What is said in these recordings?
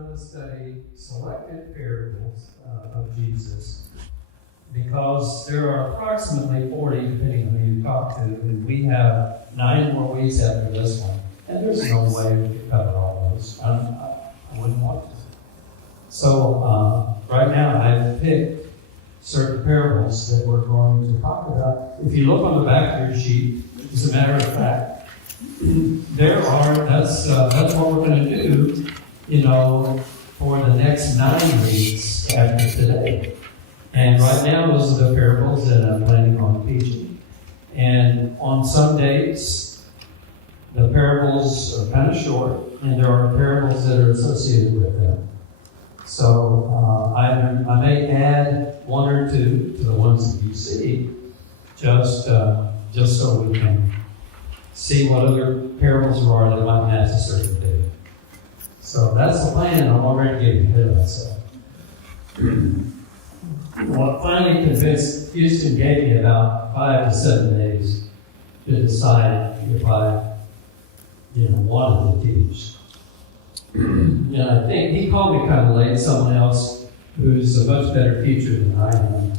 going to study selected parables of Jesus, because there are approximately 40, depending on who you talk to, and we have 9 more weeks after this one. And there's no way we could cover all those. I wouldn't want to. So right now I've picked certain parables that we're going to talk about. If you look on the back of your sheet, as a matter of fact, that's what we're going to do, for the next 9 weeks after today. And right now, those are the parables that I'm planning on teaching. And on some days, the parables are kind of short, and there are parables that are associated with them. So I may add 1 or 2 to the ones that you see, just so we can see what other parables there are that might match a certain thing. So that's the plan. I'm already getting ahead of myself. Well, finally convinced, Houston gave me about 5 to 7 days to decide if I wanted to teach. And I think he called me kind of late. Someone else who's a much better teacher than I am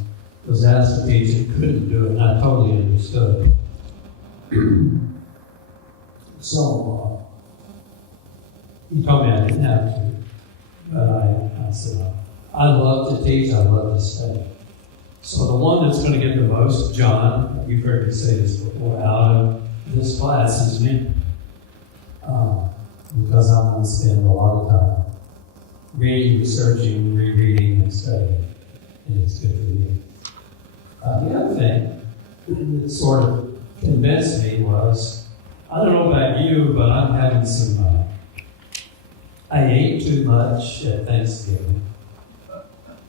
was asked to teach and couldn't do it, and I totally understood. So he told me I didn't have to, but I said, I love to teach, I love to study. So the one that's going to get the most, John, you've heard me say this before, out of this class is me. Because I'm going to spend a lot of time reading, researching, rereading, and studying. And it's good for me. The other thing that sort of convinced me was, I don't know about you, but I'm having some, I ate too much at Thanksgiving.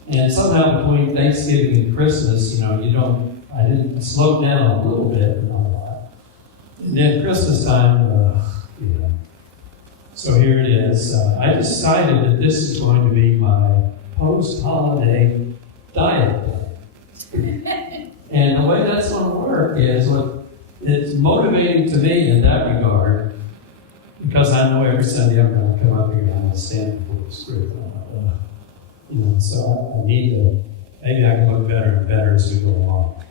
And somehow between Thanksgiving and Christmas, I didn't slow down a little bit and all that. And then Christmas time, So here it is. I decided that this is going to be my post-holiday diet plan. And the way that's going to work is, it's motivating to me in that regard, because I know every Sunday I'm going to come up here and I'm going to stand before the Spirit. So I need to, maybe I can look better and better as we go along.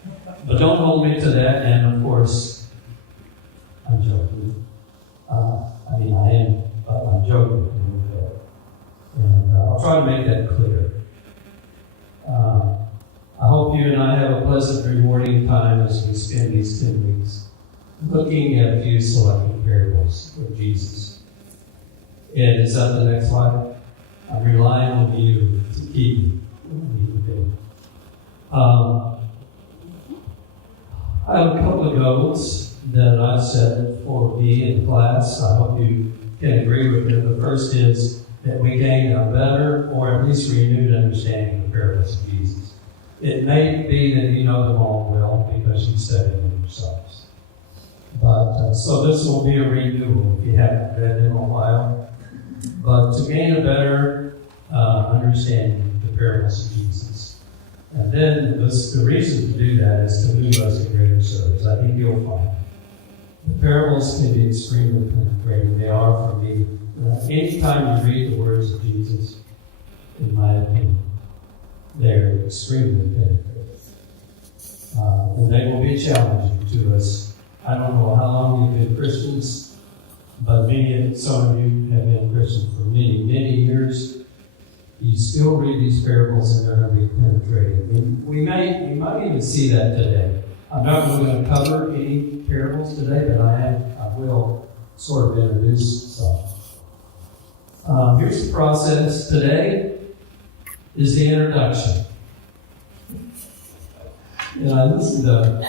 But don't hold me to that, and of course, I'm joking. I am, but I'm joking a little bit. And I'll try to make that clear. I hope you and I have a pleasant, rewarding time as we spend these 10 weeks looking at a few selected parables of Jesus. And is that the next slide? I'm relying on you to keep me. I have a couple of goals that I've set for me in class. I hope you can agree with me. The first is that we gain a better, or at least renewed, understanding of the parables of Jesus. It may be that you know them all well because you've studied them yourselves. But so this will be a renewal if you haven't read them in a while. But to gain a better understanding of the parables of Jesus. And then the reason to do that is to move us to greater service. I think you'll find the parables can be extremely penetrating. They are for me. Anytime you read the words of Jesus, in my opinion, they're extremely penetrating. And they will be challenging to us. I don't know how long you've been Christians, but some of you have been Christians for many, many years. You still read these parables and they're going to be penetrating. And we might even see that today. I'm not going to cover any parables today, but I will sort of introduce some. Here's the process. Today is the introduction. And I listened to,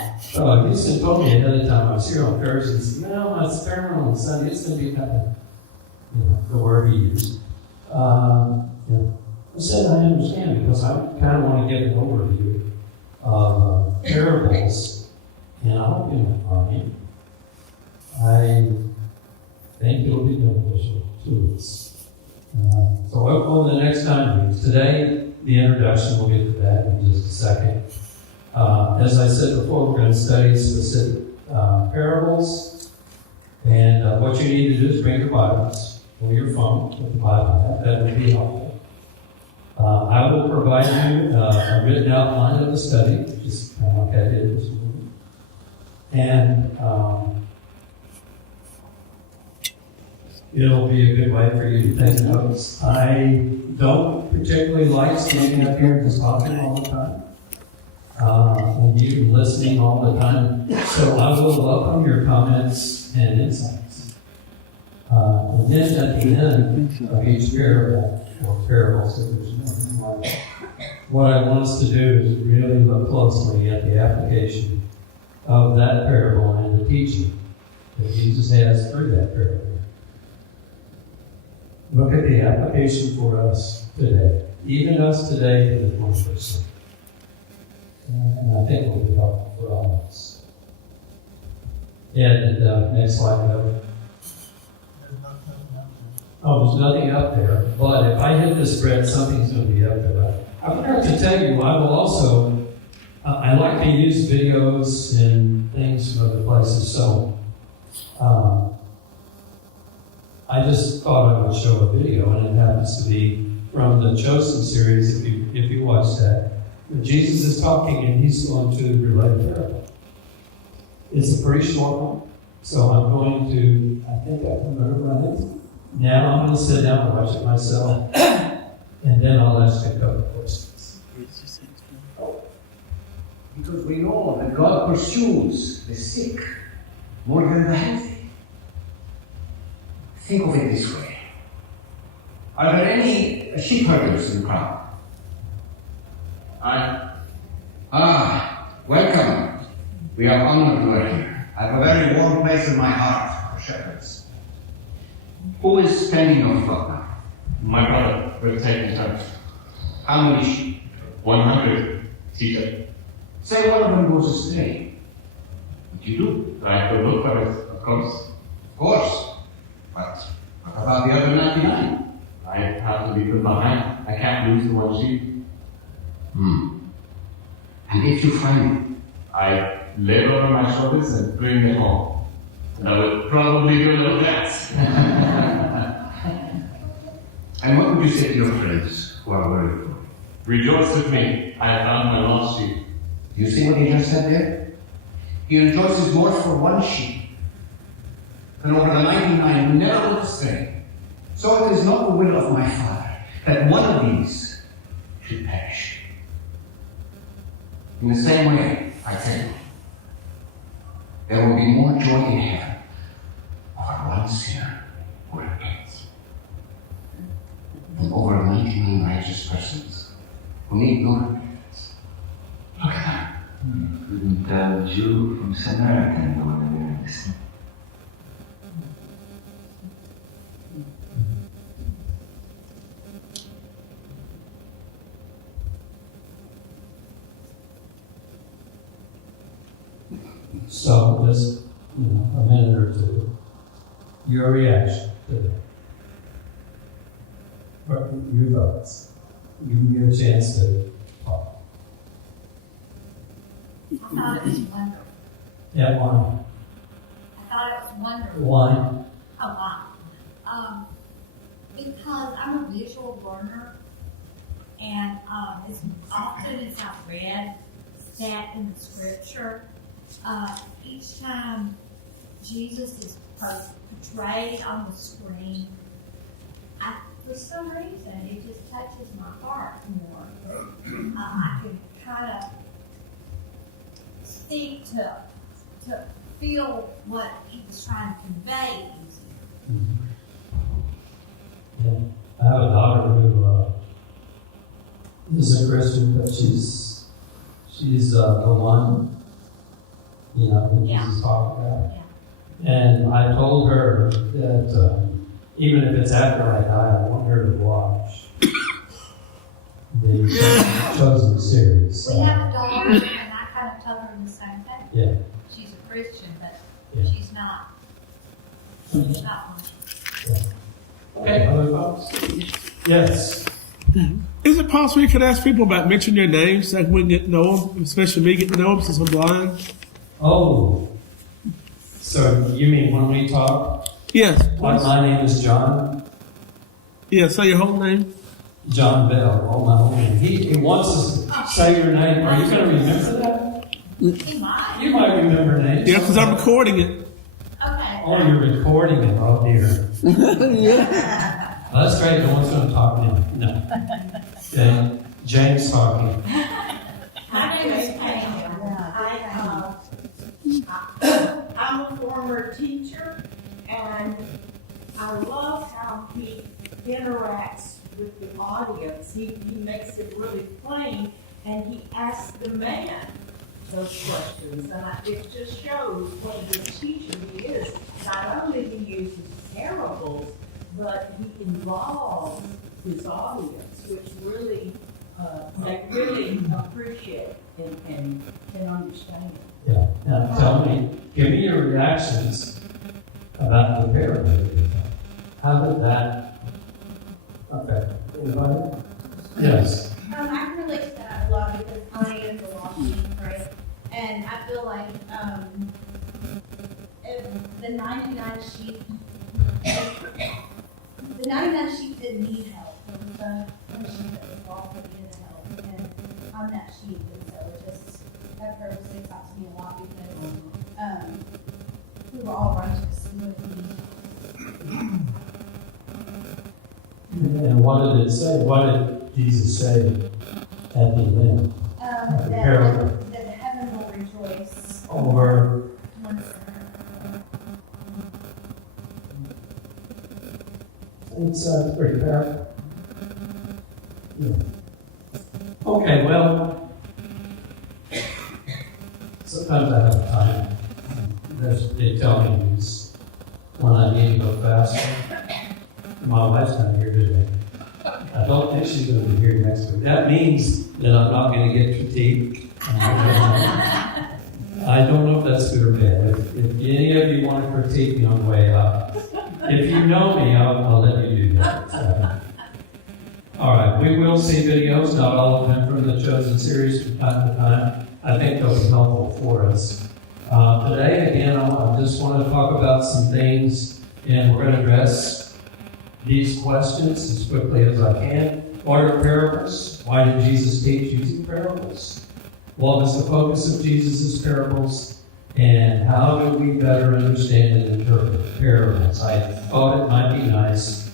Houston told me ahead of time, I was here on Thursday, he said, my sermon on Sunday, it's going to be kind of, the word he used. I said, I understand, because I kind of want to give an overview of parables, and I hope you don't mind. I think it'll be beneficial to us. So over the next 9 weeks, today, the introduction, we'll get to that in just a second. As I said before, we're going to study specific parables, and what you need to do is bring your Bibles. or your phone with the Bible. That would be helpful. I will provide you a written outline of the study, just kind of like I did this morning. And it'll be a good way for you to take notes. I don't particularly like standing up here and just talking all the time. And you listening all the time. So I will welcome your comments and insights. And then at the end of each parable, or parables, if there's more than one, what I want us to do is really look closely at the application of that parable and the teaching that Jesus has through that parable. Look at the application for us today, even us today to the 21st century. And I think will be helpful for all of us. And next slide, though. Oh, there's nothing up there. But if I hit this spread, something's going to be up there. I forgot to tell you, I will also, I like to use videos and things from other places. So I just thought I would show a video, and it happens to be from the Chosen series, if you watch that. Jesus is talking, and he's going to relate a parable. It's a pretty short one, so I'm going to, I think I can remember it. Now I'm going to sit down and watch it myself, and then I'll ask you a couple of questions. Because we know that God pursues the sick more than the healthy. Think of it this way. Are there any sheep herders in the crowd? Welcome. We are honored you are here. I have a very warm place in my heart for shepherds. Who is tending your flock now? My brother will take the turn. How many sheep? 100 teacher. Say one of them goes astray. What do you do? I have to look for it, of course. Of course. But what about the other 99? I have to be put behind. I can't lose the one sheep. And if you find it, I lay it over my shoulders and bring it home. And I will probably do a little dance. and what would you say to your friends who are worried for you? Rejoice with me. I have found my lost sheep. Do you see what he just said there? He rejoices more for one sheep than over the 99 who never went astray. So it is not the will of my Father that one of these should perish. In the same way, I tell you, there will be more joy in heaven over one sinner who repents than over 99 righteous persons who need no repentance. Look at that. Couldn't tell Jew from Samaritan over the lyrics. So just, a minute or two, your reaction to that. Your thoughts. Give me a chance to talk. I thought it was wonderful. Yeah, why? I thought it was wonderful. Why? Oh, why? Because I'm a visual learner, and as often as I've read that in the scripture, each time Jesus is portrayed on the screen, for some reason, it just touches my heart more. I can kind of seem to feel what he was trying to convey easier. Yeah. I have a daughter who is a Christian, but she's the one, that Jesus talked about. Yeah. And I told her that even if it's after I die, I want her to watch the Chosen series. We have a daughter, and I kind of told her the same thing. Yeah. She's a Christian, but Yeah. she's not. She's not one. Okay, other thoughts? Yes. Is it possible you could ask people about mention your names so we can get to know them, especially me getting to know them since I'm blind? Oh. So you mean when we talk? Yes. My name is John. Yeah, say your whole name. John Bell, all my whole name. He wants us to say your name. Are you going to remember that? He might. You might remember names. Yeah, because I'm recording it. Okay. Oh, you're recording it. Oh, dear. Yeah. Well, that's great. No one's going to talk now. No. Okay. James talking. My name is Pam. I'm a former teacher, and I love how he interacts with the audience. He makes it really plain, and he asks the man those questions. And it just shows what a good teacher he is. Not only he uses parables, but he involves his audience, which really they really appreciate and can understand. Yeah. Now, tell me, give me your reactions about the parable. How did that affect anybody? Yes. I can relate to that a lot because I am the lost sheep, right? And I feel like if the 99 sheep, didn't need help. There was one sheep that was lost that needed help, and I'm that sheep, and so it just that parable sticks out to me a lot because we were all righteous. We wouldn't need help. And what did it say? What did Jesus say at the end? Parable. That heaven will rejoice Over. one sinner. It's pretty fair. Yeah. Okay, well, sometimes I have time. They tell me it's when I need to go faster. My wife's not here today. I don't think she's going to be here next week. That means that I'm not going to get critiqued. I don't know if that's good or bad. If any of you want to critique me on the way up, if you know me, I'll let you do that. All right, we will see videos, not all of them from the Chosen series from time to time. I think they'll be helpful for us. Today, again, I just want to talk about some things, and we're going to address these questions as quickly as I can. What are parables? Why did Jesus teach using parables? What is the focus of Jesus' parables? And how do we better understand and interpret parables? I thought it might be nice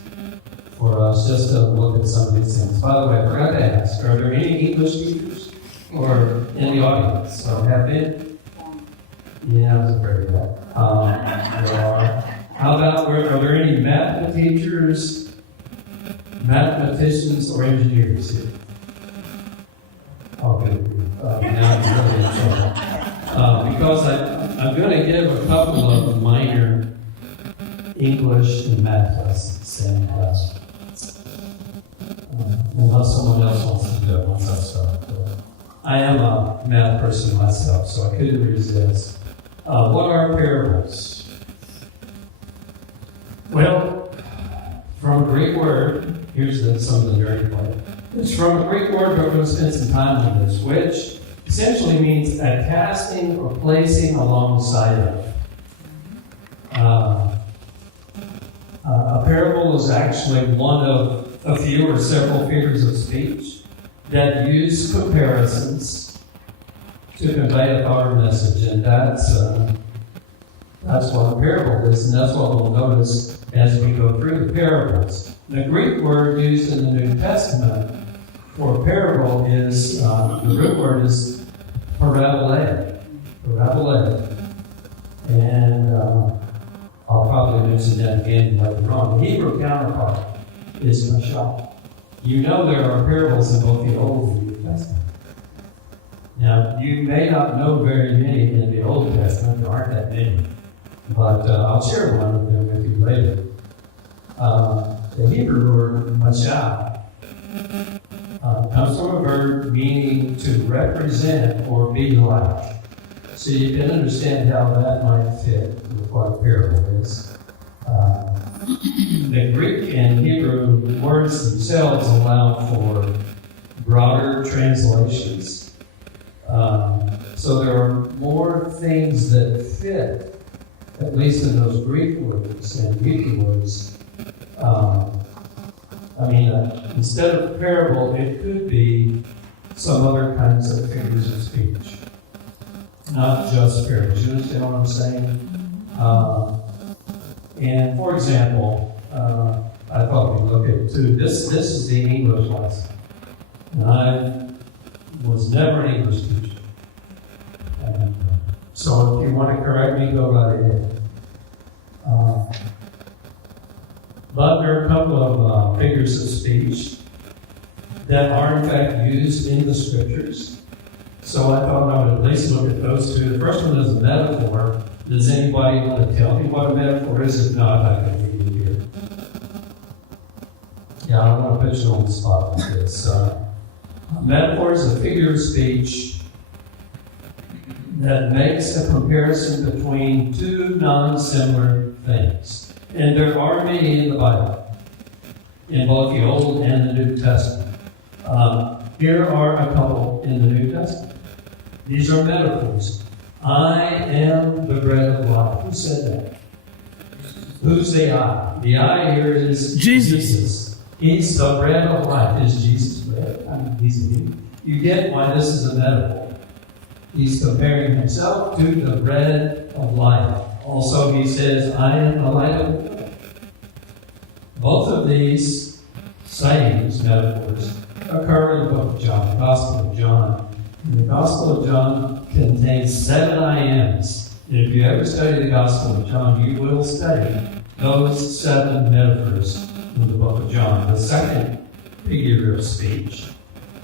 for us just to look at some of these things. By the way, I forgot to ask, are there any English teachers or in the audience? Or have been? Yeah, I was afraid of that. There are. How about, are there any math teachers, mathematicians, or engineers here? Okay. Now I'm really in trouble. Because I'm going to give a couple of minor English and math lessons. And unless someone else wants to do it once I start. I am a math person myself, so I couldn't resist. What are parables? Well, from a Greek word, here's some of the dirty part. It's from a Greek word, we're going to spend some time on this, which essentially means a casting or placing alongside of. A parable is actually one of a few or several figures of speech that use comparisons to convey a thought or message, and that's what a parable is, and that's what we'll notice as we go through the parables. The Greek word used in the New Testament for parable is, the root word is parabole. And I'll probably mention that again later on. The Hebrew counterpart is mashal. You know there are parables in both the Old and New Testament. Now, you may not know very many in the Old Testament. There aren't that many. But I'll share one of them with you later. The Hebrew word mashal comes from a verb meaning to represent or be like. So you can understand how that might fit with what a parable is. The Greek and Hebrew words themselves allow for broader translations. So there are more things that fit, at least in those Greek words and Hebrew words, I mean, instead of parable, it could be some other kinds of figures of speech. Not just parables. You understand what I'm saying? And for example, I thought we'd look at two. This is the English lesson. And I was never an English teacher. And, so if you want to correct me, go right ahead. But there are a couple of figures of speech that are in fact used in the scriptures. So I thought I would at least look at those two. The first one is a metaphor. Does anybody want to tell me what a metaphor is? If not, I can read it here. Yeah, I don't want to put you on the spot like this. A metaphor is a figure of speech that makes a comparison between two non-similar things. And there are many in the Bible, in both the Old and the New Testament. Here are a couple in the New Testament. These are metaphors. I am the bread of life. Who said that? Who's the I? The I here is Jesus. He's the bread of life. Is Jesus bread? I mean, he's a You get why this is a metaphor. He's comparing himself to the bread of life. Also, he says, I am the light of the world. Both of these sayings, metaphors, occur in the book of John, the Gospel of John. And the Gospel of John contains 7 I ams. And if you ever study the Gospel of John, you will study those 7 metaphors in the book of John. The second figure of speech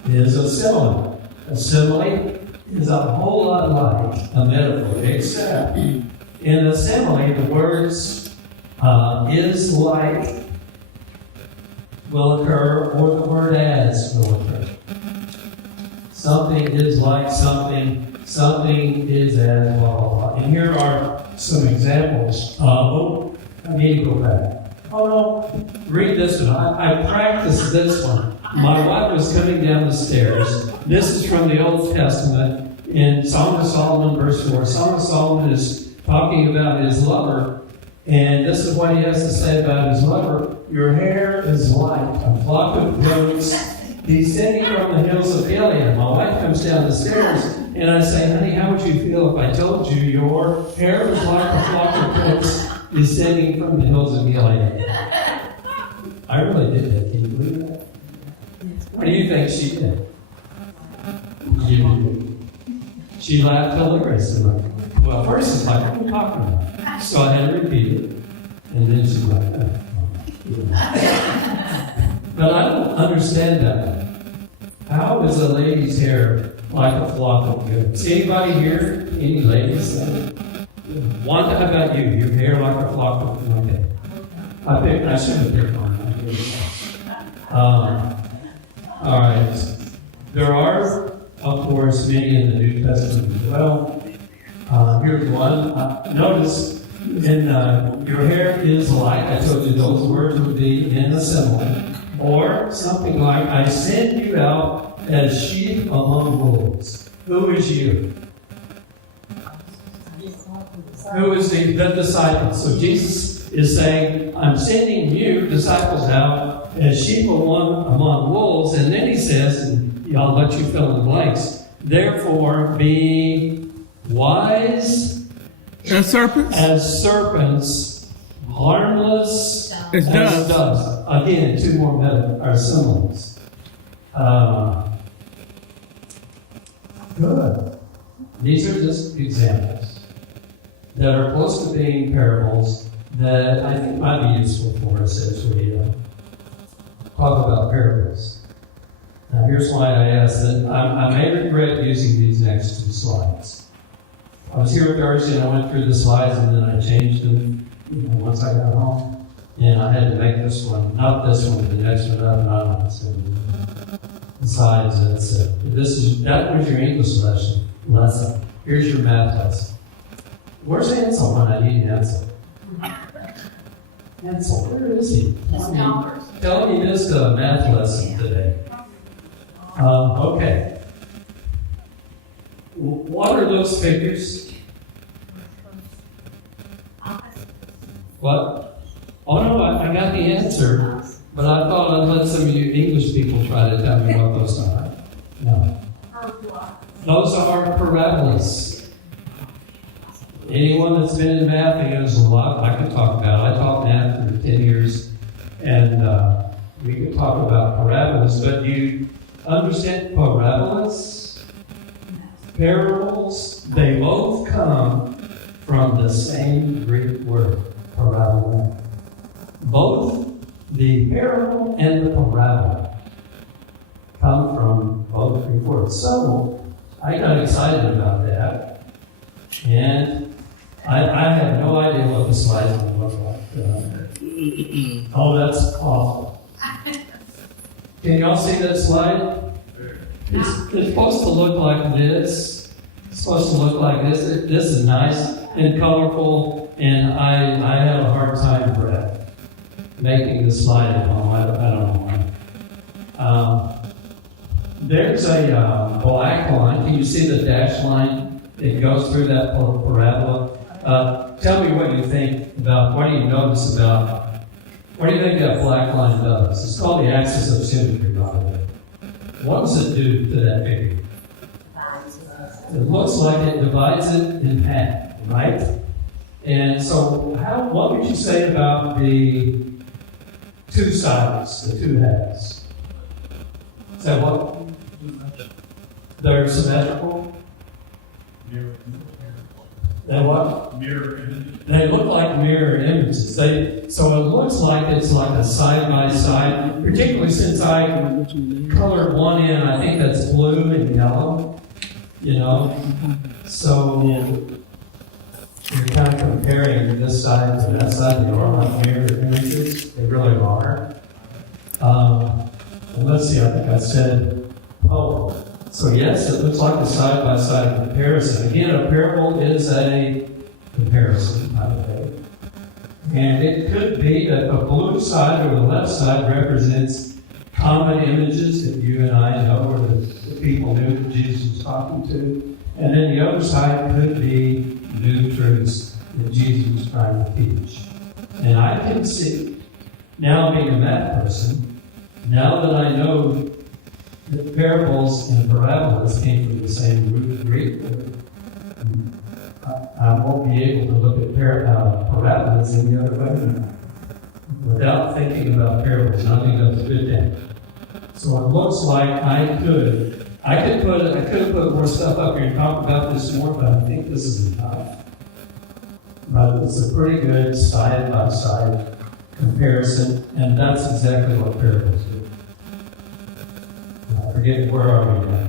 is a simile. A simile is a whole lot like a metaphor, except in a simile, the words is like will occur, or the word as will occur. Something is like something, something is as, blah, blah, blah. And here are some examples. I need to go back. Oh no, read this one. I practiced this one. My wife was coming down the stairs. This is from the Old Testament in Song of Solomon, verse 4. Song of Solomon is talking about his lover, and this is what he has to say about his lover. Your hair is like a flock of goats descending from the hills of Gilead. My wife comes down the stairs, and I say, honey, how would you feel if I told you your hair was like a flock of goats descending from the hills of Gilead? I really did that. Can you believe that? What do you think she did? She laughed hilariously. Well, first it's like, what are you talking about? So I had to repeat it. And then she's like, But I don't understand that. How is a lady's hair like a flock of goats? Anybody here? Any ladies? Wanda, how about you? Your hair like a flock of goats? Okay. I should have picked one. All right. There are, of course, many in the New Testament as well. Here's one. Notice, your hair is like, I told you those words would be in a simile. Or something like, I send you out as sheep among wolves. Who is you? Who is the disciples? So Jesus is saying, I'm sending you, disciples, out as sheep among wolves. And then he says, and I'll let you fill in the blanks, therefore be wise as serpents, harmless as doves. Again, 2 more similes. Good. These are just examples that are close to being parables that I think might be useful for us as we talk about parables. Now, here's why I asked that. I may regret using these next 2 slides. I was here Thursday and I went through the slides and then I changed them once I got home. And I had to make this one, not this one, but the next one up, and I don't know what's going to be. Besides, that was your English lesson. Here's your math lesson. Where's Ansel when I need Ansel? Ansel, where is he? Tell me this math lesson today. Okay. What are those figures? What? Oh no, I got the answer. But I thought I'd let some of you English people try to tell me what those are. No. Those are parabolas. Anyone that's been in math, I there's a lot I could talk about. I taught math for 10 years, and we could talk about parabolas, but you understand parabolas? Parables, they both come from the same Greek word, parabola. Both the parable and the parabola come from both Greek words. So I got excited about that, and I had no idea what the slides would look like. Oh, that's awful. Can y'all see that slide? It's supposed to look like this. It's supposed to look like this. This is nice and colorful, and I had a hard time making the slide at home. I don't know why. There's a black line. Can you see the dashed line? It goes through that parabola. Tell me what you think about, what do you notice about, what do you think that black line does? It's called the axis of symmetry, by the way. What does it do to that figure? It looks like it divides it in half, right? And so what would you say about the two sides, the two halves? Is that what? They're symmetrical? They what? Mirror images. They look like mirror images. So it looks like it's like a side by side, particularly since I colored one in, I think that's blue and yellow, you know. So you're kind of comparing this side to that side. They are like mirror images. They really are. And let's see, I think I said, so yes, it looks like a side-by-side comparison. Again, a parable is a comparison, by the way. And it could be that the blue side or the left side represents common images that you and I know, or the people knew that Jesus was talking to. And then the other side could be new truths that Jesus was trying to teach. And I can see, now being a math person, now that I know that parables and parabolas came from the same root Greek word, I won't be able to look at parabolas any other way without thinking about parables. And I think that's a good thing. So it looks like I could have put more stuff up here and talk about this more, but I think this is enough. But it's a pretty good side-by-side comparison, and that's exactly what parables do. I forget where are we now.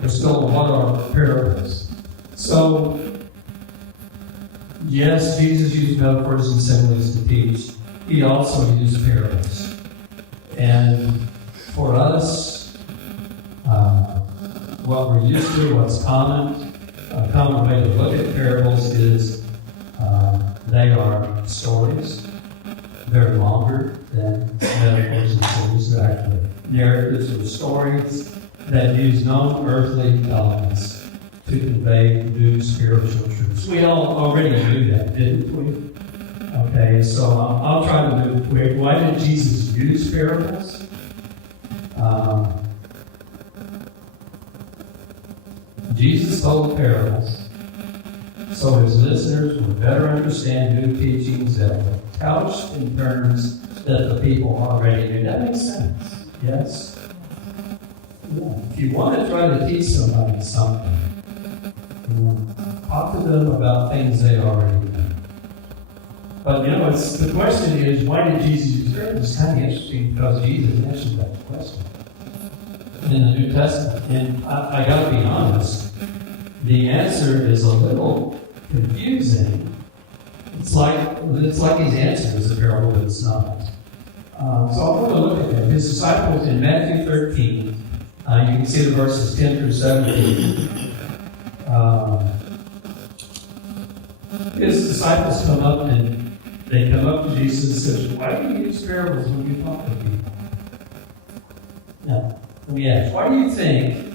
We're still what are parables. So, yes, Jesus used metaphors and similes to teach. He also used parables. And for us, what we're used to, what's common, a common way to look at parables is they are stories. They're longer than metaphors and symbols. They're actually narratives or stories that use known earthly elements to convey new spiritual truths. We all already knew that, didn't we? Okay, so I'll try to move quick. Why did Jesus use parables? Jesus told parables so his listeners would better understand new teachings that were couched in terms that the people already knew. That makes sense. Yes? Yeah. If you want to try to teach somebody something, talk to them about things they already know. But the question is, why did Jesus use parables? It's kind of interesting because Jesus mentioned that question in the New Testament. And I got to be honest, the answer is a little confusing. It's like he's answering as a parable, but it's not. So I want to look at them. His disciples in Matthew 13, you can see the verses 10 through 17. His disciples come up to Jesus and says, why do you use parables when you talk to people? Now, let me ask, why do you think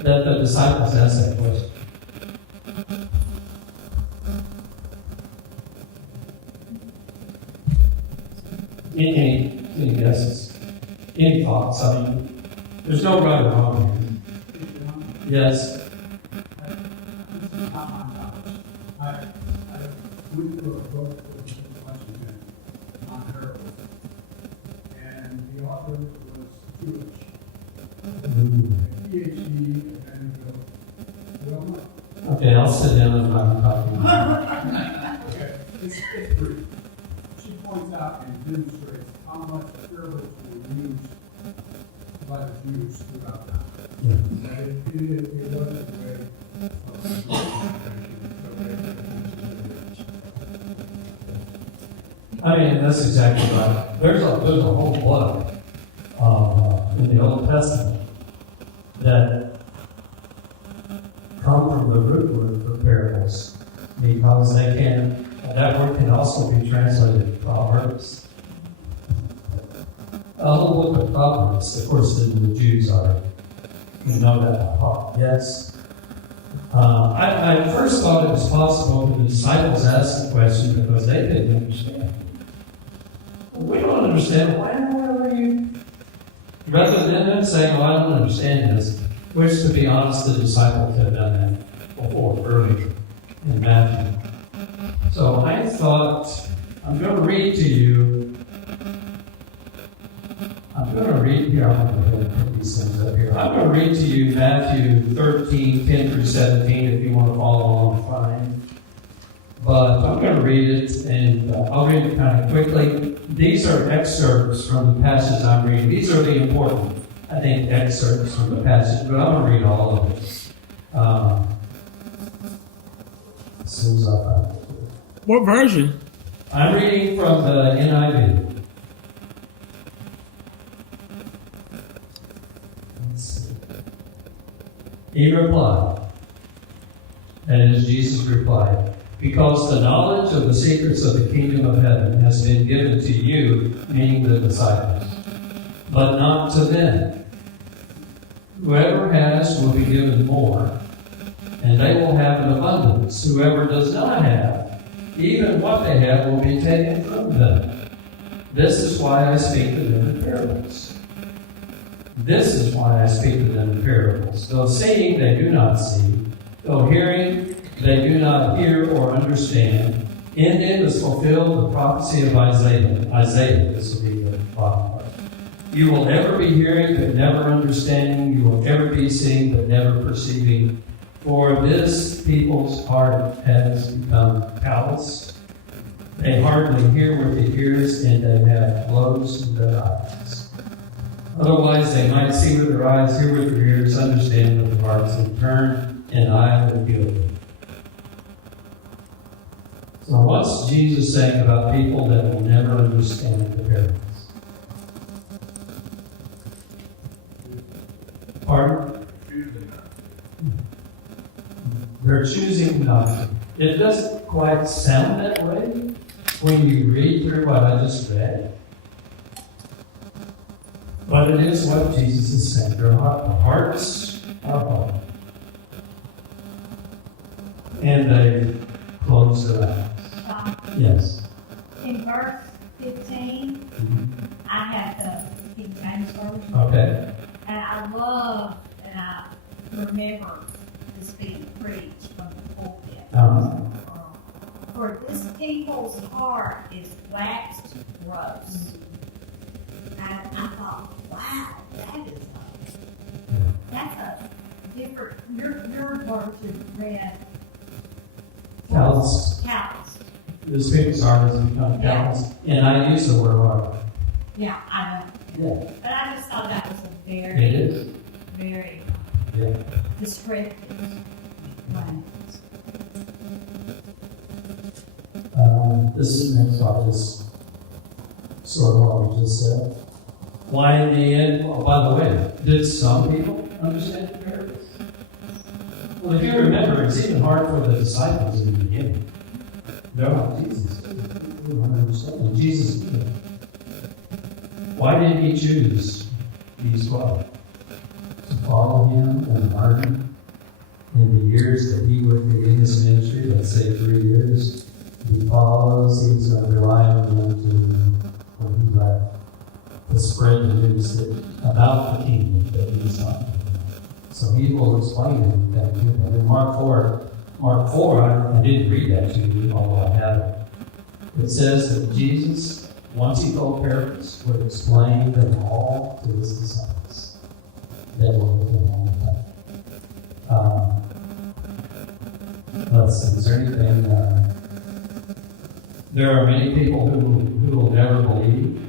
that the disciples asked that question? Any guesses? Any thoughts? I mean, there's no right or wrong here. Yes. went through a book that was Washington on parables, and the author was Jewish. PhD, and well, Okay, I'll sit down and I'm talking. okay, it's brief. She points out and demonstrates how much parables were used by the Jews throughout time. Yeah. That it wasn't the way I mean, that's exactly right. There's a whole book in the Old Testament that come from the root word for parables, because they can. That word can also be translated Proverbs. A whole book of Proverbs. Of course, the Jews are. You know that by heart. Yes. I first thought it was possible the disciples asked the question because they didn't understand. We don't understand. Why in the world are you? Rather than them saying, "Well, I don't understand this," which, to be honest, the disciples had done that before, earlier in Matthew. So I thought, I'm going to read to you. I'm going to read here. I'm going to go ahead and put these things up here. I'm going to read to you Matthew 13, 10 through 17, if you want to follow along, fine. But I'm going to read it, and I'll read it kind of quickly. These are excerpts from the passage I'm reading. These are the important, I think, excerpts from the passage, but I'm going to read all of it. As soon as I find it. What version? I'm reading from the NIV. Let's see. He replied, that is, Jesus replied, "Because the knowledge of the secrets of the kingdom of heaven has been given to you," meaning the disciples, "but not to them. Whoever has will be given more, and they will have an abundance. Whoever does not have, even what they have will be taken from them. This is why I speak to them in parables. This is why I speak to them in parables. Though seeing, they do not see. Though hearing, they do not hear or understand. In it is fulfilled the prophecy of Isaiah. Isaiah, this will be the bottom part. You will ever be hearing, but never understanding. You will ever be seeing, but never perceiving. For this people's heart has become callous. They hardly hear with the ears, and they have closed their eyes. Otherwise, they might see with their eyes, hear with their ears, understand with their hearts, and turn, and I will heal them." So what's Jesus saying about people that will never understand the parables? Pardon? They're choosing not to. It doesn't quite sound that way when you read through what I just read. But it is what Jesus is saying. Their hearts are hard. And they close their eyes. Yes. In verse 15, I have the King James Version. Okay. And I love and I remember this being preached from the pulpit. For this people's heart is waxed gross. And I thought, wow, that's a different, your version read Callous. callous. This people's heart has become callous. And I use the word heart. Yeah, I know. Yeah. But I just thought that was a It very, is. very Yeah. descriptive language. This is next off this sort of what we just said. Why in the end, oh, by the way, did some people understand the parables? Well, if you remember, it's even hard for the disciples in the beginning. They're like, Jesus, we don't understand. Jesus did. Why did he choose these 12? To follow him and learn in the years that he would be in his ministry, let's say 3 years. He follows, he's going to rely on them when he left. spread the news about the kingdom that he was talking about. So he will explain that to them. In Mark 4, I didn't read that to you, although I have it. It says that Jesus, once he told parables, would explain them all to his disciples that were with him all the time. Let's see, is there anything? There are many people who will never believe.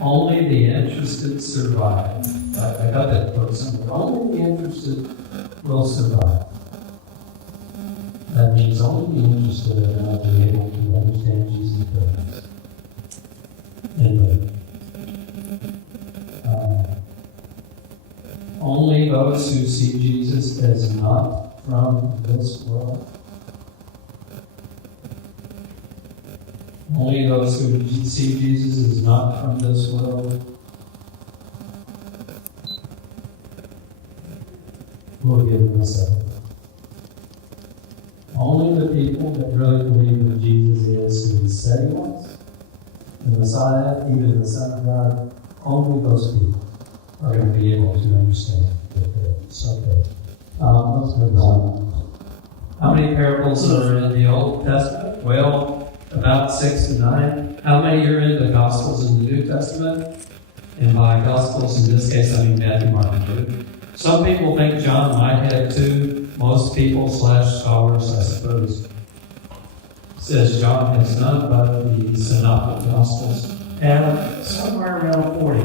Only the interested survive. I got that quote somewhere. Only the interested will survive. That means only the interested are going to be able to understand Jesus' purpose. Anyway, only those who see Jesus as not from this world. Only those who see Jesus as not from this world will give him a second. Only the people that really believe that Jesus is who he said he was, the Messiah, even the Son of God, only those people are going to be able to understand this. Okay. Let's move on. How many parables are in the Old Testament? Well, about 6 to 9. How many are in the Gospels in the New Testament? And by Gospels, in this case, I mean Matthew, Mark, and Luke. Some people think John might have 2. Most people / scholars, I suppose, says John has none, but the Synoptic Gospels have somewhere around 40.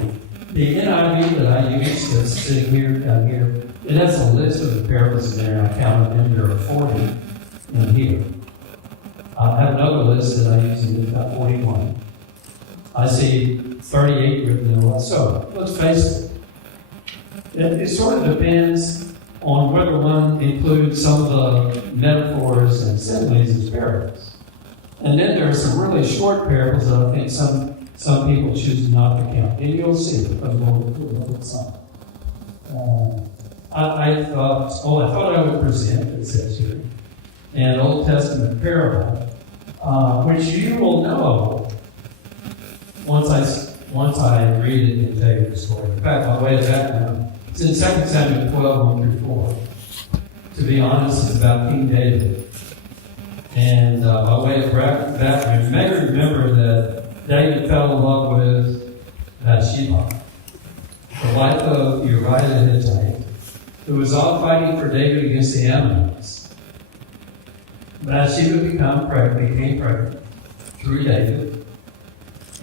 The NIV that I use that's sitting here, down here, it has a list of the parables in there. I counted them. There are 40 in here. I have another list that I use in about 41. I see 38 written in the list. So, let's face it. It sort of depends on whether one includes some of the metaphors and similes as parables. And then there are some really short parables that I think some people choose not to count. And you'll see because we'll look at some. I thought I would present, it says here, an Old Testament parable, which you will know once I read it and tell you the story. In fact, by way of background, it's in 2 Samuel 12, 1 through 4. To be honest, it's about King David. And by way of background, you may remember that David fell in love with Bathsheba, the wife of Uriah the Hittite, who was off fighting for David against the Ammonites. Bathsheba became pregnant through David.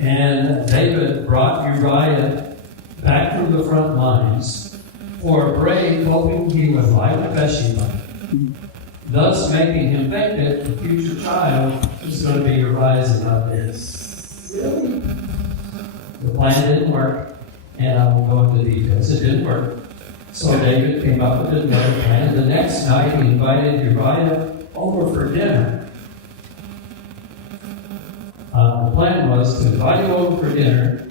And David brought Uriah back from the front lines for a brave, hoping he would lie with Bathsheba, thus making him think that the future child was going to be Uriah's and not his. Really? The plan didn't work, and I will go into details. It didn't work. So David came up with another plan. The next night, he invited Uriah over for dinner. The plan was to invite him over for dinner,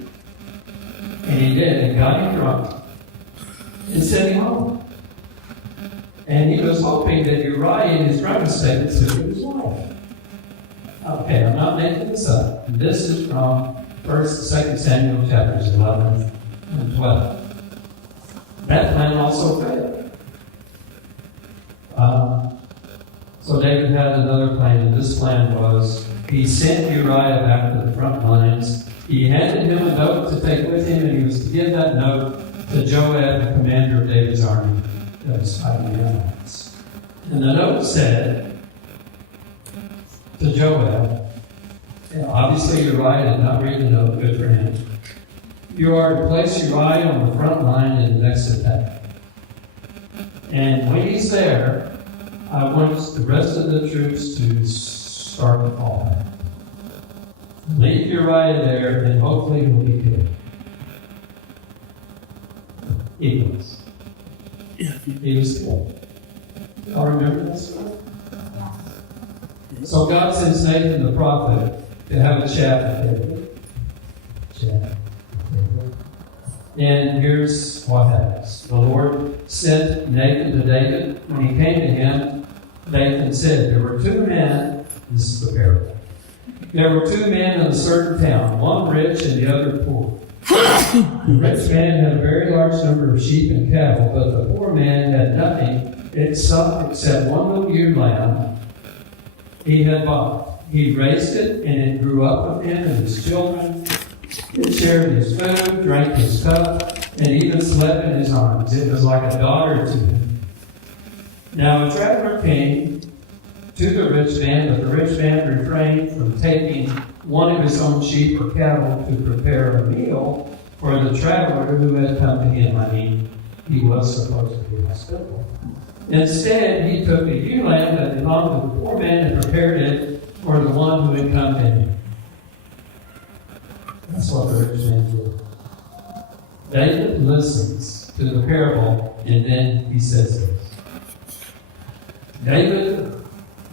and he did, and got him drunk, and sent him home. And he was hoping that Uriah, in his drunken state, would sleep with his wife. Okay, I'm not making this up. This is from 1st and 2nd Samuel chapters 11 and 12. That plan also failed. So David had another plan, and this plan was he sent Uriah back to the front lines. He handed him a note to take with him, and he was to give that note to Joab, the commander of David's army that was fighting the Ammonites. And the note said to Joab, and obviously Uriah did not read the note, good for him. You are to place Uriah on the front line in the next attack. And when he's there, I want the rest of the troops to start the fall back. Leave Uriah there, and hopefully he'll be killed. He was. He was killed. Y'all remember that story? So God sends Nathan the prophet to have a chat with David. And here's what happens. The Lord sent Nathan to David. When he came to him, Nathan said, there were 2 men, this is the parable. There were 2 men in a certain town, one rich and the other poor. The rich man had a very large number of sheep and cattle, but the poor man had nothing except one little ewe lamb he had bought. He raised it, and it grew up with him and his children. It shared his food, drank his cup, and even slept in his arms. It was like a daughter to him. Now a traveler came to the rich man, but the rich man refrained from taking one of his own sheep or cattle to prepare a meal for the traveler who had come to him. I mean, he was supposed to be hospitable. Instead, he took a ewe lamb that belonged to the poor man and prepared it for the one who had come to him. That's what the rich man did. David listens to the parable, and then he says this. David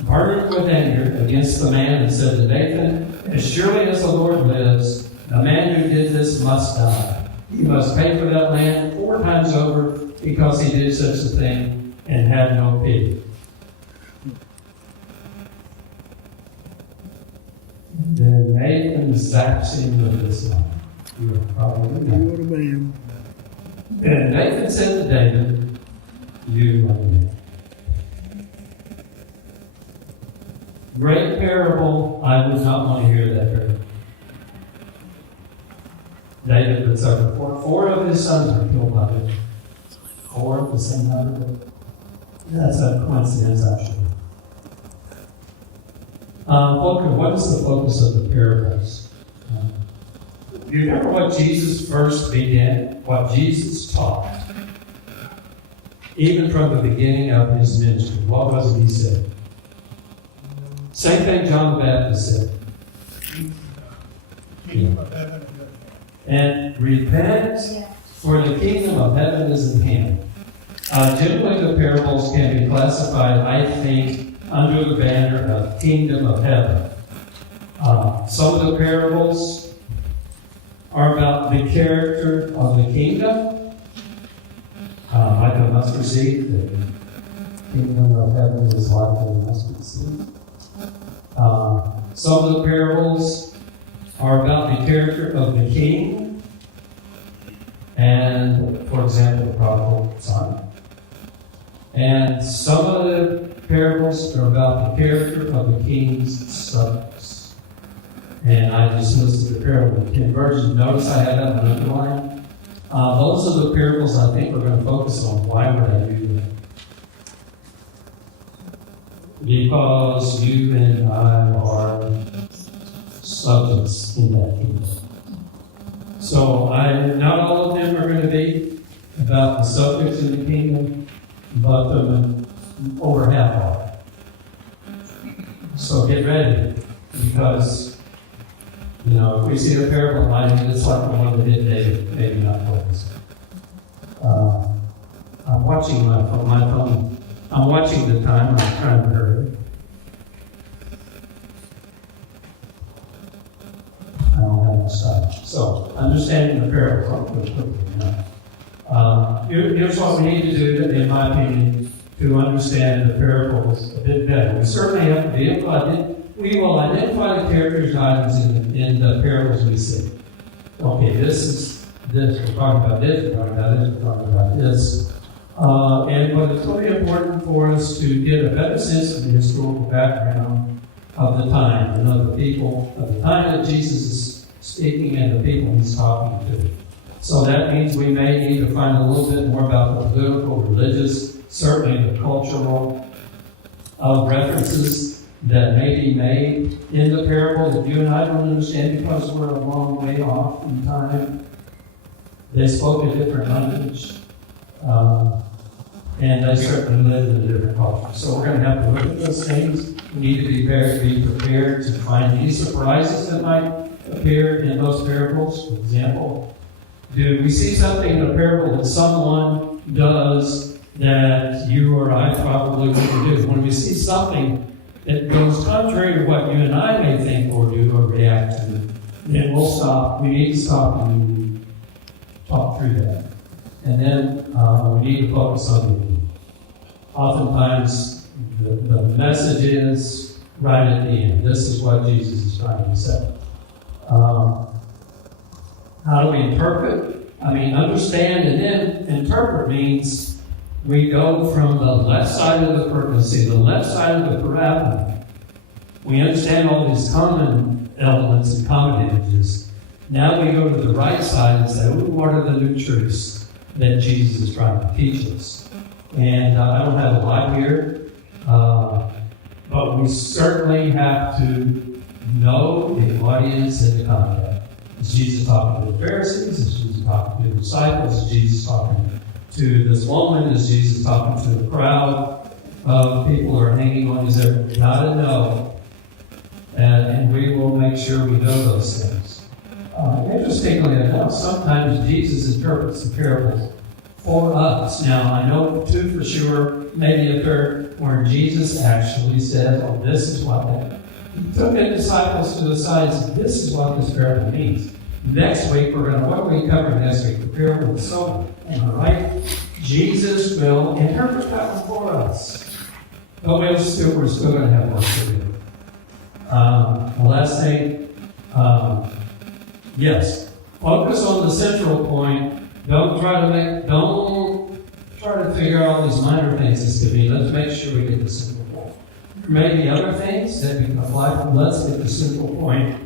burned with anger against the man and said to Nathan, as surely as the Lord lives, the man who did this must die. He must pay for that land 4 times over because he did such a thing and had no pity. Then Nathan zaps him with this line. You are probably know. What a man. And Nathan said to David, you are the man. Great parable. I would not want to hear that parable. David puts over 4 of his sons are killed by it. 4 of the same number. That's a coincidence, I'm sure. What is the focus of the parables? Do you remember what Jesus first began? What Jesus taught? Even from the beginning of his ministry. What was it he said? Same thing John the Baptist said. Yeah. And repent, for the kingdom of heaven is at hand. Generally, the parables can be classified, I think, under the banner of kingdom of heaven. Some of the parables are about the character of the kingdom, like a mustard seed. The kingdom of heaven is like a mustard seed. Some of the parables are about the character of the king, and, for example, the prodigal son. And some of the parables are about the character of the king's subjects. And I just listed the parable in 10 versions. Notice I had that one underlined. Those are the parables I think we're going to focus on. Why would I do that? Because you and I are subjects in that kingdom. So not all of them are going to be about the subjects in the kingdom, but over half are. So get ready, because if we see a parable line, it's like the one that hit David, maybe not focus. I'm watching my phone. I'm watching the time. I'm trying to hurry. I don't have much time. So, understanding the parable, I'll go quickly now. Here's what we need to do, in my opinion, to understand the parables a bit better. We certainly have to be able to we will identify the characters and items in the parables we see. Okay, this is this. We're talking about this. We're talking about this. We're talking about this. But it's really important for us to get a better sense of the historical background of the time and of the people, of the time that Jesus is speaking and the people he's talking to. So that means we may need to find a little bit more about the political, religious, certainly the cultural references that may be made in the parable that you and I don't understand because we're a long way off in time. They spoke a different language. And they certainly lived in a different culture. So we're going to have to look at those things. We need to be prepared to find any surprises that might appear in those parables. For example, do we see something in a parable that someone does that you or I probably wouldn't do? When we see something that goes contrary to what you and I may think or do or react to, then we'll stop. We need to stop and talk through that. And then we need to focus on the need. Oftentimes, the message is right at the end. This is what Jesus is trying to say. How do we interpret? Understand and then interpret means we go from the left side of the frequency, the left side of the parabola. We understand all these common elements and common images. Now we go to the right side and say, what are the new truths that Jesus is trying to teach us? And I don't have a lot here, but we certainly have to know the audience and the context. Is Jesus talking to the Pharisees? Is Jesus talking to the disciples? Is Jesus talking to this woman? Is Jesus talking to the crowd of people who are hanging on his ear? We've got to know, and we will make sure we know those things. Interestingly enough, sometimes Jesus interprets the parables for us. Now, I know two for sure, maybe a third, where Jesus actually said, oh, this is what that. He took the disciples to the side and said, this is what this parable means. Next week, what are we covering next week? The parable of the sower. Am I right? Jesus will interpret that one for us. But we're still going to have work to do. The last thing, yes, focus on the central point. Don't try to figure out all these minor things this could be. Let's make sure we get the central point. There may be other things that we can apply, but let's get the central point.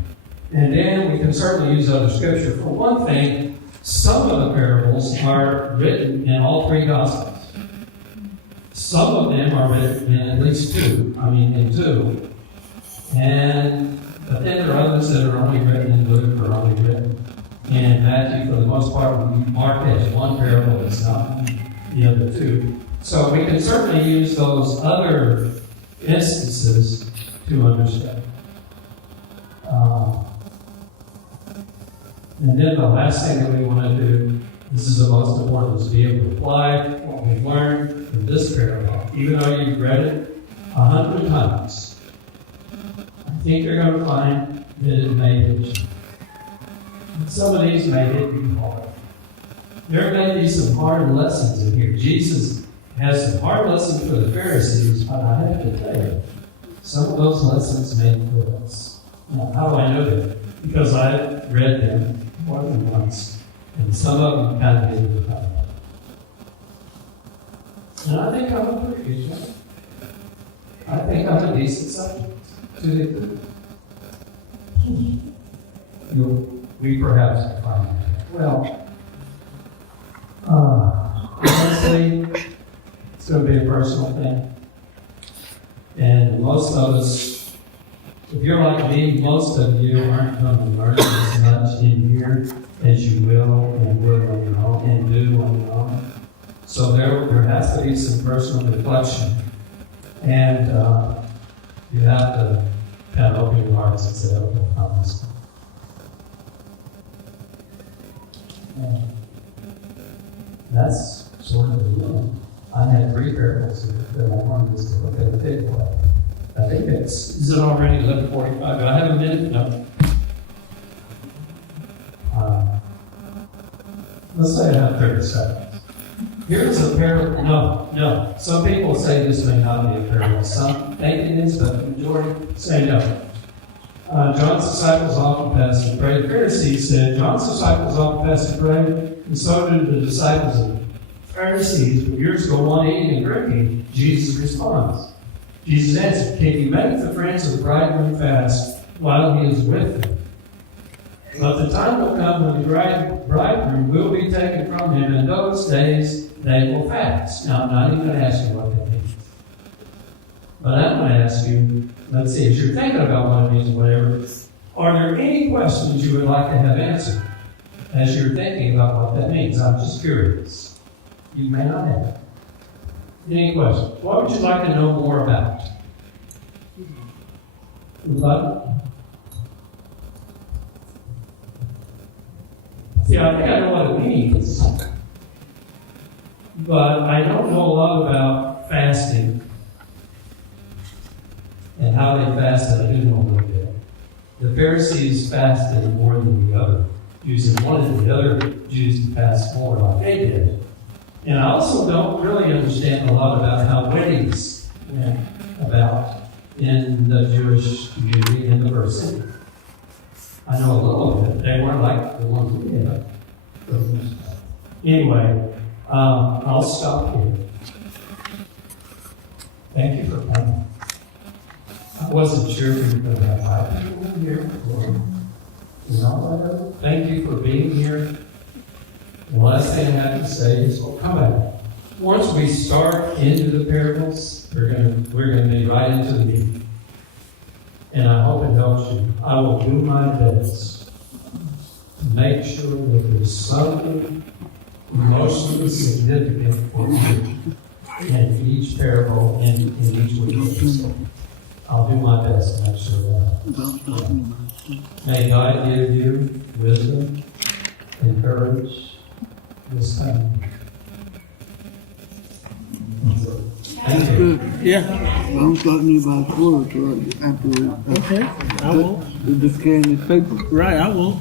And then we can certainly use other scripture. For one thing, some of the parables are written in all three Gospels. Some of them are written in at least two. In two. But then there are others that are only written in Luke or only written in Matthew. For the most part, Mark has one parable, it's not the other two. So we can certainly use those other instances to understand. And then the last thing that we want to do, this is the most important, is to be able to apply what we learned from this parable. Even though you've read it 100 times, I think you're going to find that it may hit you. And some of these may hit you hard. There may be some hard lessons in here. Jesus has some hard lessons for the Pharisees, but I have to tell you, some of those lessons may for us. Now, how do I know that? Because I've read them more than once, and some of them kind of hit the top. And I think I'm a pretty good job. I think I'm a decent subject to the we perhaps can find that. Well, honestly, it's going to be a personal thing. And most of us, if you're like me, most of you aren't going to learn as much in here as you will and would on your own and do on your own. So there has to be some personal reflection. And you have to kind of open your hearts and say, okay, I'm this one. That's sort of the deal. I had 3 parables that I wanted us to look at the takeaway. I think is it already 11:45? Do I have a minute? No. Let's say I have 30 seconds. Here's a parable. No. Some people say this may not be a parable. Some think it is, but the majority say no. John's disciples often fasted and prayed. The Pharisees said, John's disciples often fasted and prayed, and so did the disciples of the Pharisees, but yours go on eating and drinking. Jesus responds. Jesus answered, can you make the friends of the bridegroom fast while he is with them? But the time will come when the bridegroom will be taken from him, and those days they will fast. Now, I'm not even going to ask you what that means. But I'm going to ask you, let's see, as you're thinking about what it means, whatever, are there any questions you would like to have answered as you're thinking about what that means? I'm just curious. You may not have. Any questions? What would you like to know more about? Anybody? See, I think I know what it means, but I don't know a lot about fasting and how they fasted. I do know a little bit. The Pharisees fasted more than the other Jews and wanted the other Jews to fast more like they did. And I also don't really understand a lot about how weddings went about in the Jewish community in the first century. I know a little bit. They weren't like the ones we had. Anyway, I'll stop here. Thank you for coming. I wasn't sure we were going to have 5 people here. Thank you for being here. The last thing I have to say is, well, come back. Once we start into the parables, we're going to be right into the meeting. And I hope it helps you. I will do my best to make sure that there's something emotionally significant for you in each parable and in each week. I'll do my best to make sure that. May God give you wisdom and courage this time. Thank you. Yeah. I'm talking about quarter to after Okay. I won't. the scan the paper. Right, I won't.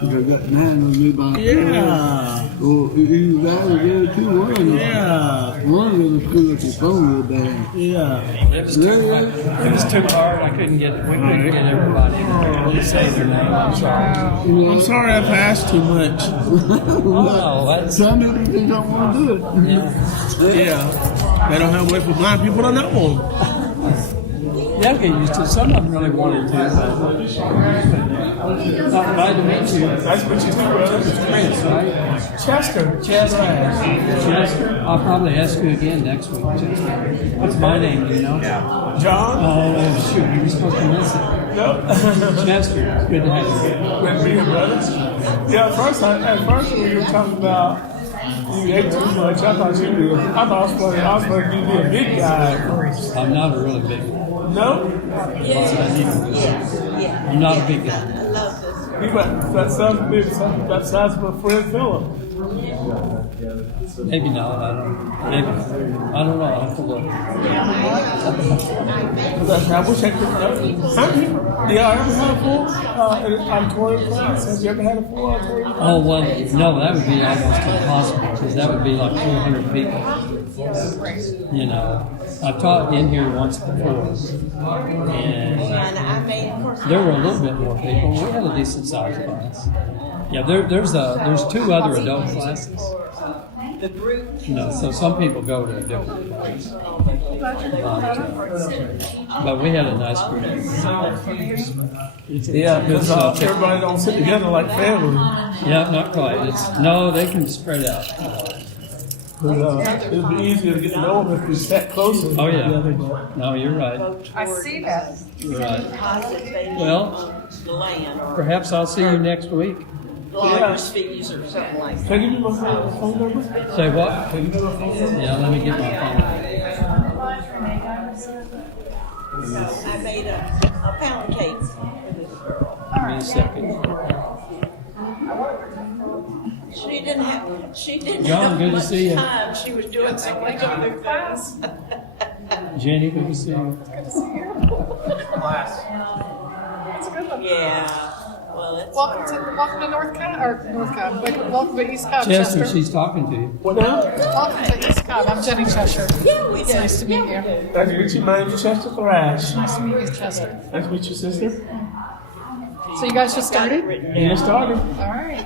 I got 9 on me by Yeah. Oh, you guys are there too. Yeah. One of them screwed up your phone real bad. Yeah. It was too hard. I couldn't get. We couldn't get everybody to say their name. I'm sorry. I'm sorry I've asked too much. Some people just don't want to do it. Yeah. They don't have a way for blind people to know them. Yeah, get used to it. Some of them really wanted to, but not glad to meet you. Nice to meet you too, brother. Prince, right? Chester. Chester. I'll probably ask you again next week. Chester. What's my name? Do you know? John? Oh, shoot. You were supposed to miss it. No. Chester. It's good to have you. Good to be here, brother. Yeah, at first when you were talking about you ate too much, I thought I was supposed to be a big guy. I'm not a really big guy. No? I'm not a big guy. You got that sounds big, that size of a friend Philip. Maybe not. I don't know. I'll have to look. I wish I could. Yeah, I ever had a full auditorium class. Have you ever had a full auditorium class? Oh, well, no, that would be almost impossible because that would be like 400 people. You know, I've taught in here once before, and there were a little bit more people. We had a decent sized class. Yeah, there's 2 other adult classes. You know, so some people go to different ones. But we had a nice group. Yeah, because everybody don't sit together like family. Yeah, not quite. No, they can spread out. It'd be easier to get to know them if we sat closer. Oh, yeah. Together, but No, you're right. I see that. You're right. Well, perhaps I'll see you next week. Lawyers' fees or something like that. can you give me my phone number? Say what? Can you give me my phone number? Yeah, let me get my phone. I made a pound cake for this girl. Give me a second. She didn't John, have good to much see you. time. She was doing so much other things. Jenny, good to see you. Yeah. Well, it's Welcome to North Cobb. Welcome to East Cobb, Chester, Chester. she's talking to you. What now? Welcome to East Cobb. I'm Jenny Cheshire. It's nice to meet you. Nice to meet you. My name's Chester Thrash. Nice to meet you, Chester. Nice to meet you, sister. So you guys just started? Yeah, started. All right.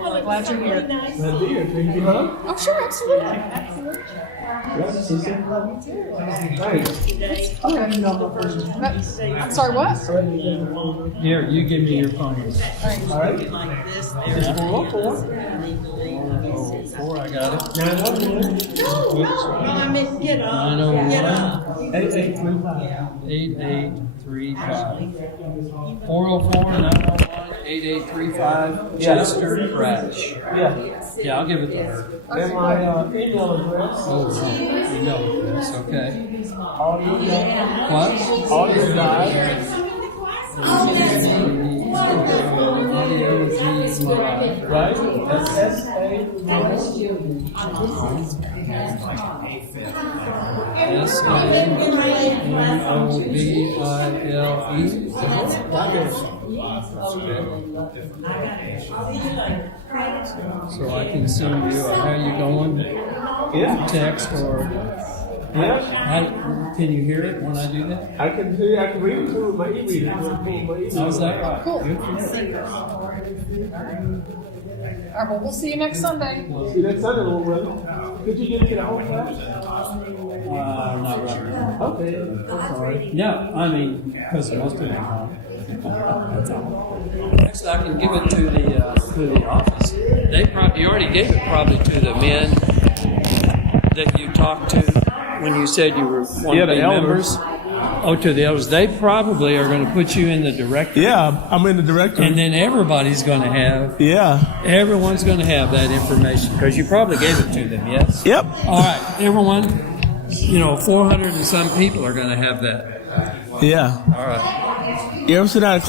Well, I'm glad you're here. Glad to be here. Can you get home? Oh, sure, absolutely. Yes, sister. Thanks. I'm sorry, what? Here, you give me your phone. All right. like this. Just 404. 4, I got it. 901. No, I mean, get up. 901. Get up. 8835. 8835. 404 901 8835. Chester Crash. Yeah. Yeah, I'll give it to her. And my email address. Oh, you know this, okay. Audio guide. What? Audio guide. Audio G. Right? That's S-A. So I can send you how you going? Yeah. Text or Yeah. Can you hear it when I do that? I can see. I can read it through my e-reader. Oh, is that right? Cool. Good for you. All right, well, we'll see you next Sunday. See, next Sunday, little brother. Could you get me the whole class? Not right now. Okay. That's all right. No, I mean, because most of them are. That's all. Actually, I can give it to the office. You already gave it probably to the men that you talked to when you said you were one of the elders. members. Oh, to the elders. They probably are going to put you in the directory. Yeah, I'm in the directory. And then everybody's going to have. Yeah. Everyone's going to have that information because you probably gave it to them, yes? Yep. All right, everyone, 400 and some people are going to have that. Yeah. All right. You ever sit out of class?